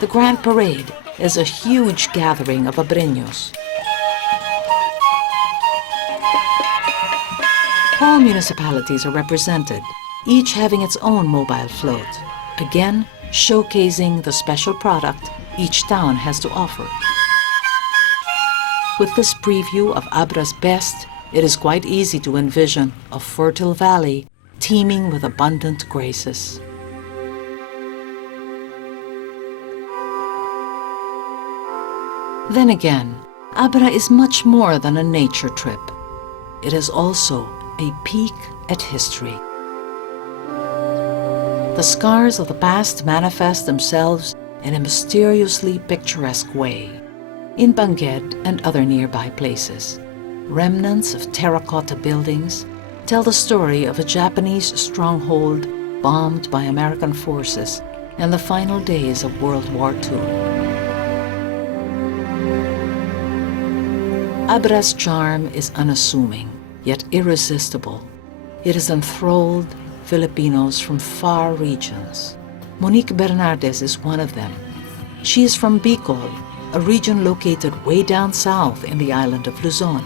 The Grand Parade is a huge gathering of Abreños. All municipalities are represented, each having its own mobile float, again showcasing the special product each town has to offer. With this preview of Abra's best, it is quite easy to envision a fertile valley teeming with abundant graces. Then again, Abra is much more than a nature trip. It is also a peek at history. The scars of the past manifest themselves in a mysteriously picturesque way. In Bangued and other nearby places, remnants of terracotta buildings tell the story of a Japanese stronghold bombed by American forces in the final days of World War II. Abra's charm is unassuming, yet irresistible. It has enthralled Filipinos from far regions. Monique Bernardes is one of them. She is from Bicol, a region located way down south in the island of Luzon.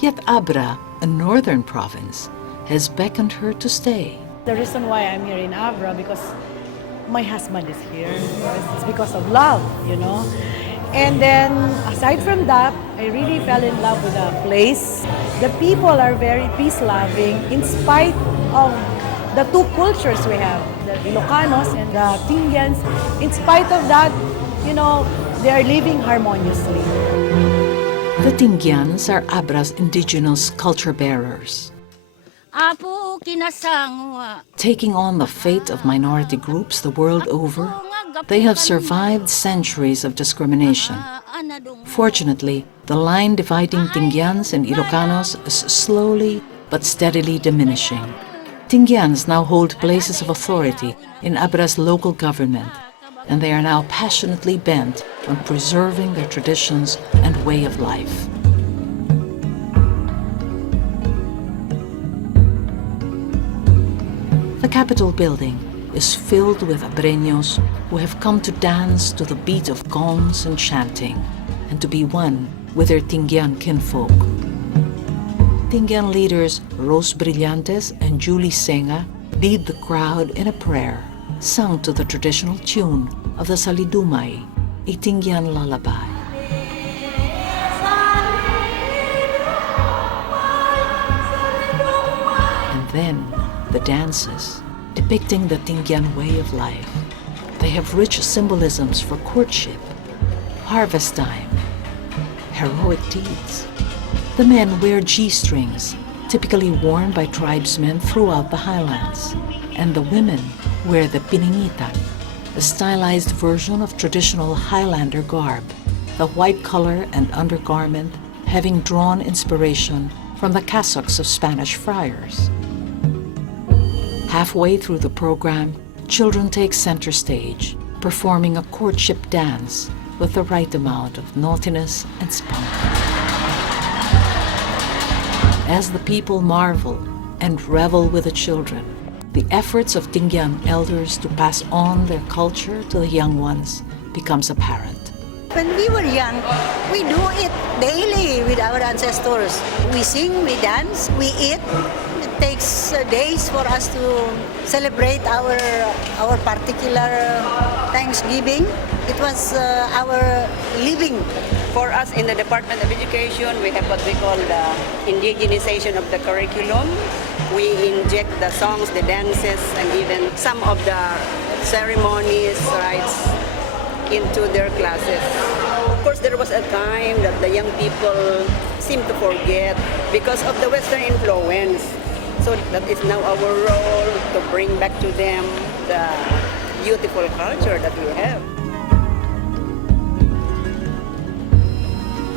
Yet Abra, a northern province, has beckoned her to stay. The reason why I'm here in Abra because my husband is here. It's because of love, you know. And then, aside from that, I really fell in love with the place. The people are very peace-loving in spite of the two cultures we have, the Ilocanos and the Tingguians. In spite of that, you know, they are living harmoniously. The Tingguians are Abra's indigenous culture bearers. Taking on the fate of minority groups the world over, they have survived centuries of discrimination. Fortunately, the line dividing Tingguians and Ilocanos is slowly but steadily diminishing. Tingguians now hold places of authority in Abra's local government, and they are now passionately bent on preserving their traditions and way of life. The Capitol building is filled with Abreños who have come to dance to the beat of gongs and chanting, and to be one with their Tingguian kinfolk. Tingguian leaders Rose Brillantes and Julie Senga lead the crowd in a prayer, sung to the traditional tune of the Salidumay, a Tingguian lullaby. And then the dances, depicting the Tingguian way of life. They have rich symbolisms for courtship, harvest time, heroic deeds. The men wear G-strings, typically worn by tribesmen throughout the highlands, and the women wear the piningitan, a stylized version of traditional Highlander garb, the white color and undergarment having drawn inspiration from the cassocks of Spanish friars. Halfway through the program, children take center stage, performing a courtship dance with the right amount of naughtiness and spunk. As the people marvel and revel with the children, the efforts of Tingguian elders to pass on their culture to the young ones becomes apparent. When we were young, we do it daily with our ancestors. We sing, we dance, we eat. It takes days for us to celebrate our particular Thanksgiving. It was our living. For us in the Department of Education, we have what we call the indigenization of the curriculum. We inject the songs, the dances, and even some of the ceremonies, rites into their classes. Of course, there was a time that the young people seem to forget because of the Western influence. So that is now our role to bring back to them the beautiful culture that we have.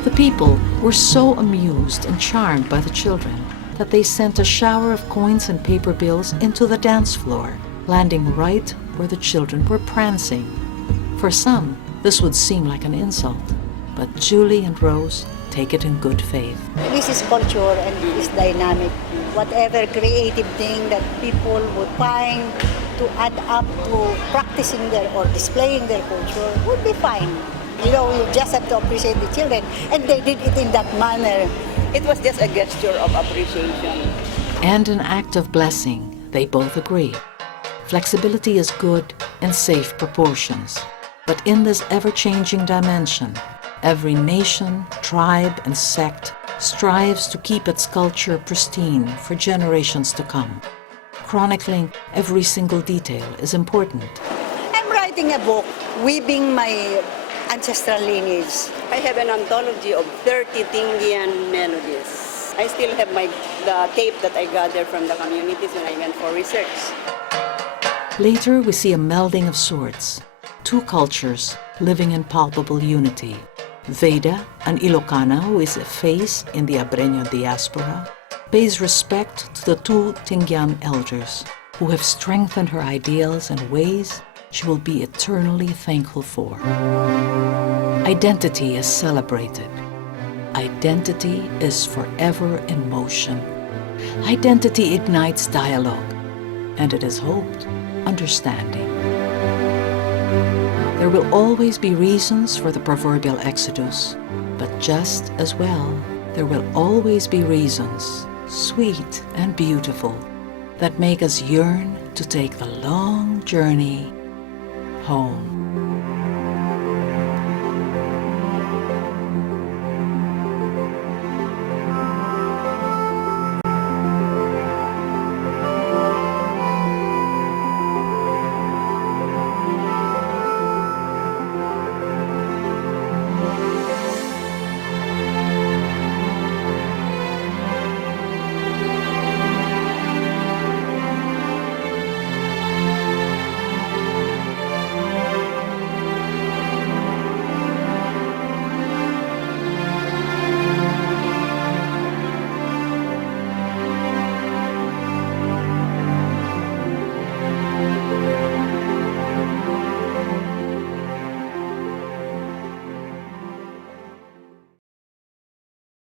The people were so amused and charmed by the children that they sent a shower of coins and paper bills into the dance floor, landing right where the children were prancing. For some, this would seem like an insult, but Julie and Rose take it in good faith. This is culture and it is dynamic. Whatever creative thing that people would find, to add up to practicing their or displaying their culture would be fine. You know, you just have to appreciate the children, and they did it in that manner. It was just a gesture of appreciation. And an act of blessing, they both agree. Flexibility is good in safe proportions. But in this ever-changing dimension, every nation, tribe, and sect strives to keep its culture pristine for generations to come. Chronicling every single detail is important. I'm writing a book, weaving my ancestral lineage. I have an anthology of 30 Tingguian melodies. I still have the tape that I gathered from the communities when I went for research. Later, we see a melding of sorts. Two cultures living in palpable unity. Veda, an Ilocana who is a face in the Abrenio diaspora, pays respect to the two Tingguian elders who have strengthened her ideals in ways she will be eternally thankful for. Identity is celebrated. Identity is forever in motion. Identity ignites dialogue, and it is hoped, understanding. There will always be reasons for the proverbial exodus, but just as well, there will always be reasons, sweet and beautiful, that make us yearn to take the long journey home.